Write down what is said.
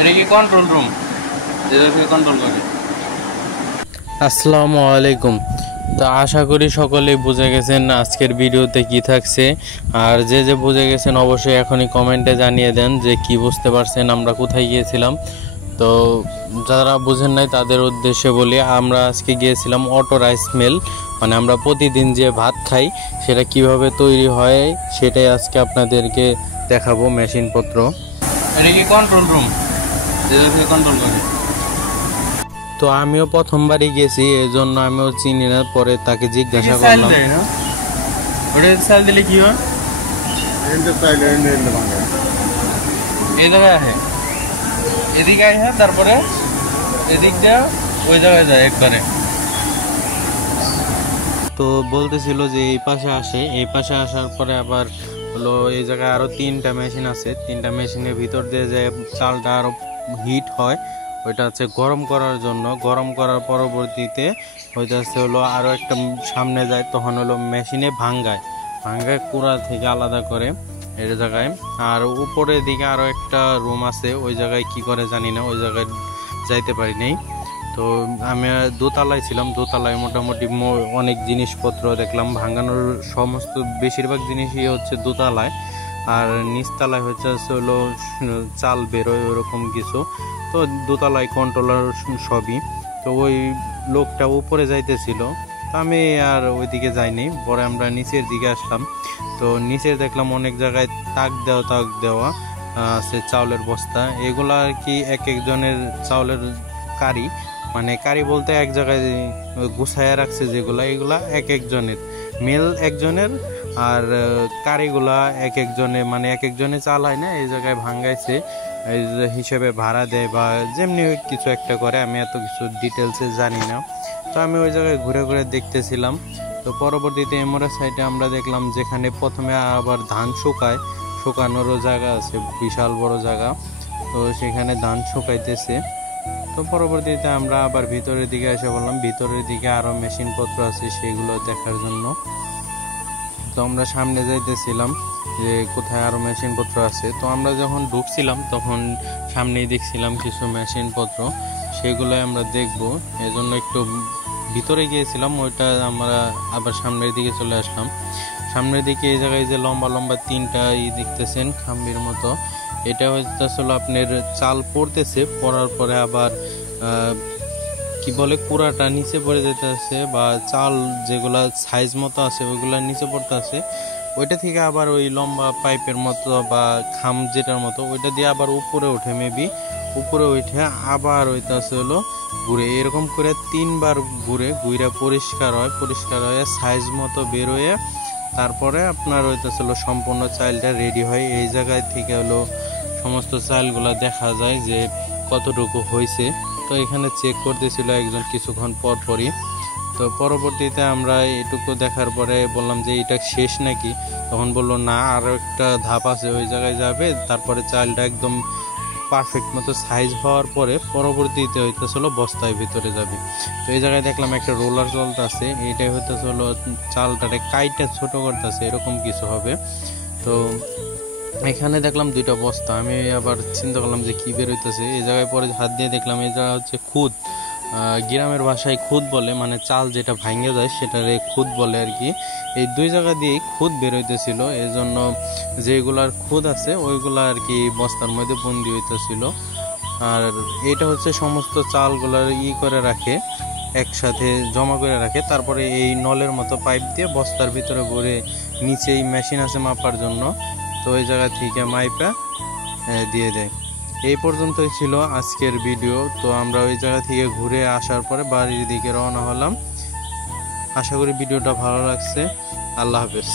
এটা কি control room, যেভাবে কন্ট্রোল করে। আসসালামু আলাইকুম। তো আশা করি সকলেই বুঝে গেছেন আজকের ভিডিওতে কি থাকছে। আর যে যে বুঝে গেছেন অবশ্যই এখনই কমেন্টে জানিয়ে দেন যে কি বুঝতে পারছেন, আমরা কোথায় গিয়েছিলাম। তো যারা বুঝেন নাই তাদের উদ্দেশ্যে বলি, আমরা আজকে গিয়েছিলাম অটো রাইস মিল, মানে আমরা প্রতিদিন যে ভাত খাই সেটা কিভাবে তৈরি হয় সেটাই আজকে আপনাদেরকে দেখাবো মেশিনপত্র। এটা কি কন্ট্রোল রুম, যেভাবে কন্ট্রোল করে। তো আমিও প্রথমবারই গেছি, এই জন্য আমিও চিনি না, পরে তাকে জিজ্ঞাসা করলাম। ওটা সেল দিলে কি হয়? এই জায়গায় আসে, এদিকে আসে, তারপরে এদিক দিয়ে ওই জায়গায় যায় একবারে। তো বলতেছিল যে এই পাশে আসে, এই পাশে আসার পরে আবার হলো এই জায়গায় আরো 3টা মেশিন আছে, 3টা মেশিনের ভিতর দিয়ে যে চালটা আরো হিট হয়, ওইটা হচ্ছে গরম করার জন্য। গরম করার পরবর্তীতে ওইটা হচ্ছে হলো আরো একটা সামনে যায়, তখন হলো মেশিনে ভাঙ্গায় কুড়া থেকে আলাদা করে এই জায়গায়। আর উপরের দিকে আরো একটা রুম আছে, ওই জায়গায় কি করে জানি না, ওই জায়গায় যাইতে পারি নাই। তো আমি দোতলায় ছিলাম, দোতলায় মোটামুটি অনেক জিনিসপত্র দেখলাম ভাঙানোর, সমস্ত বেশিরভাগ জিনিসই হচ্ছে দোতলায়। আর নিচতলায় হচ্ছে হলো চাল বেরোয় ওরকম কিছু। তো দোতলায় কন্ট্রোলার সবই। তো ওই লোকটা উপরে যাইতেছিল, তো আমি আর ওইদিকে যাইনি, পরে আমরা নিচের দিকে আসলাম। তো নিচে দেখলাম অনেক জায়গায় তাক দেওয়া আছে চাউলের বস্তা। এগুলা আর কি এক একজনের চাউলের কারি, মানে কারি বলতে এক জায়গায় গুছাইয়া রাখছে যেগুলা, এগুলা এক একজনের, মেল একজনের, আর কারিগুলা এক একজনে, মানে এক একজনে চাল হয় না, এই জায়গায় ভাঙ্গাইছে এই হিসেবে ভাড়া দেয় বা যেমনি কিছু একটা করে। আমি এত কিছু ডিটেলসে জানি না। তো আমি ওই জায়গায় ঘুরে ঘুরে দেখতেছিলাম। তো পরবর্তীতে এমরা সাইডে আমরা দেখলাম যেখানে প্রথমে আবার ধান শুকানোরও জায়গা আছে, বিশাল বড় জায়গা। তো সেখানে ধান শুকাইতেছে। তো পরবর্তীতে আমরা আবার ভিতরের দিকে এসে বললাম, ভিতরের দিকে আরো মেশিনপত্র আছে সেগুলো দেখার জন্য। তো আমরা সামনে যাইতেছিলাম যে কোথায় আরো মেশিনপত্র আছে। তো আমরা যখন ঢুকছিলাম তখন সামনেই দেখছিলাম কিছু মেশিনপত্র, সেগুলো আমরা দেখবো, এজন্য একটু ভিতরে গিয়েছিলাম। ওইটা আমরা আবার সামনের দিকে চলে আসলাম। সামনের দিকে এই জায়গায় যে লম্বা লম্বা 3টা দেখতেছেন খাম্বির মতো, এটা হচ্ছে আসলে আপনার চাল পড়তেছে, পড়ার পরে আবার কি বলে কুড়াটা নিচে পড়ে যেতে আছে, বা চাল যেগুলা সাইজ মতো আছে ওইগুলা নিচে পড়তে আছে। ওইটা থেকে আবার ওই লম্বা পাইপের মতো বা খাম যেটার মতো ওইটা দিয়ে আবার উপরে ওঠে, মেবি উপরে উঠে আবার ওইটা আছে হলো ঘুরে, এরকম করে 3বার ঘুরে পরিষ্কার হয়ে সাইজ মতো বের হয়ে তারপরে আপনার ওইটা হলো সম্পূর্ণ চালটা রেডি হয়। এই জায়গায় থেকে হলো সমস্ত চালগুলা দেখা যায় যে কতটুকু হয়েছে। তো এখানে চেক করতেছিল একজন কিছুক্ষণ পরই। তো পরবর্তীতে আমরা এটুকু দেখার পরে বললাম যে এটা শেষ নাকি, তখন বললো না আরো একটা ধাপ আছে, ওই জায়গায় যাবে, তারপরে চালটা একদম পারফেক্ট মতো সাইজ হওয়ার পরে পরবর্তীতে হইতেছিল বস্তায় ভিতরে যাবে। তো এই জায়গায় দেখলাম একটা রোলার চলতেছে, এইটাই হইতেছিল চালটারে কাইটা ছোট করতেছে, এরকম কিছু হবে। তো এখানে দেখলাম 2টা বস্তা, আমি আবার চিন্তা করলাম যে কি বের হইতেছে। এই জায়গায় পরে হাত দিয়ে দেখলাম এই জায়গা হচ্ছে খুদ, গ্রামের ভাষায় খুদ বলে, মানে চাল যেটা ভাঙে যায় সেটারে খুদ বলে আর কি। এই 2 জায়গা দিয়ে খুদ বের হইতেছিল, এই জন্য যেগুলার খুদ আছে ওইগুলা আর কি বস্তার মধ্যে বন্দি হইতেছিল। আর এটা হচ্ছে সমস্ত চালগুলার করে রাখে, একসাথে জমা করে রাখে, তারপরে এই নলের মতো পাইপ দিয়ে বস্তার ভিতরে ভরে, নিচেই মেশিন আছে মাপার জন্য, তো ওই জায়গা থেকে মাইপা দিয়ে দেয়। এই পর্যন্তই ছিল আজকের ভিডিও। তো আমরা ওই জায়গা থেকে ঘুরে আসার পরে বাড়ির দিকে রওনা হলাম। আশা করি ভিডিওটা ভালো লাগছে। আল্লাহ হাফেজ।